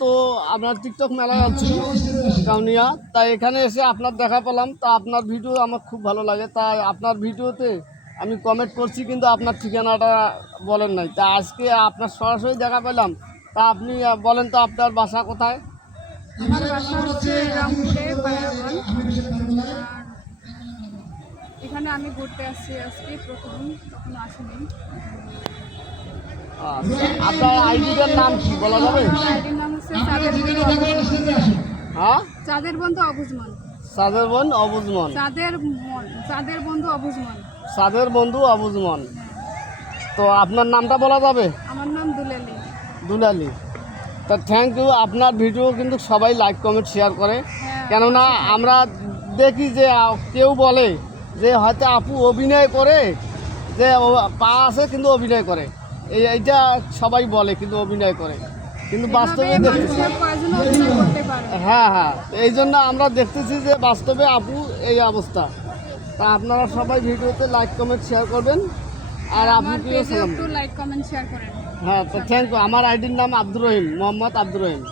তো আপনার টিকটক মেলায় আছি কাউনিয়া, তাই এখানে এসে আপনার দেখা পেলাম। তা আপনার ভিডিও আমার খুব ভালো লাগে, তাই আপনার ভিডিওতে আমি কমেন্ট করছি, কিন্তু আপনার ঠিকানাটা বলেন নাই। তা আজকে আপনার সরাসরি দেখা পেলাম। তা আপনি বলেন তো আপনার বাসা কোথায়? আমার বাসা হচ্ছে রামপুরে বায়ারগঞ্জ। আর এখানে আমি ঘুরতে আসছি আজকে প্রথম, কখনো আসিনি। আপনার আইডিটার নাম কি বলা যাবে? আইডির নাম হচ্ছে চাঁদের বন্ধু অবুজমান। হ্যাঁ, চাঁদের বন্ধু অবুজমান। সাদের বোন অবুজমান। চাঁদের বন্ধু অবুজমান। সাদের বন্ধু অবুজমান। তো আপনার নামটা বলা যাবে? আমার নাম দুলালি। দুলালি। তা থ্যাংক ইউ। আপনার ভিডিও কিন্তু সবাই লাইক কমেন্ট শেয়ার করে, কেননা আমরা দেখি যে কেউ বলে যে হয়তো আপু অভিনয় করে, যে পা আছে কিন্তু অভিনয় করে, এইটা সবাই বলে কিন্তু অভিনয় করে, কিন্তু বাস্তবে দেখতেছি। হ্যাঁ হ্যাঁ, এই জন্য আমরা দেখতেছি যে বাস্তবে আপু এই অবস্থা। তা আপনারা সবাই ভিডিওতে লাইক কমেন্ট শেয়ার করবেন, আর আপুকেও সালাম। লাইক কমেন্ট শেয়ার করেন। হ্যাঁ, তো থ্যাংক ইউ। আমার আইডির নাম আব্দুর রহিম, মোহাম্মদ আব্দুর রহিম।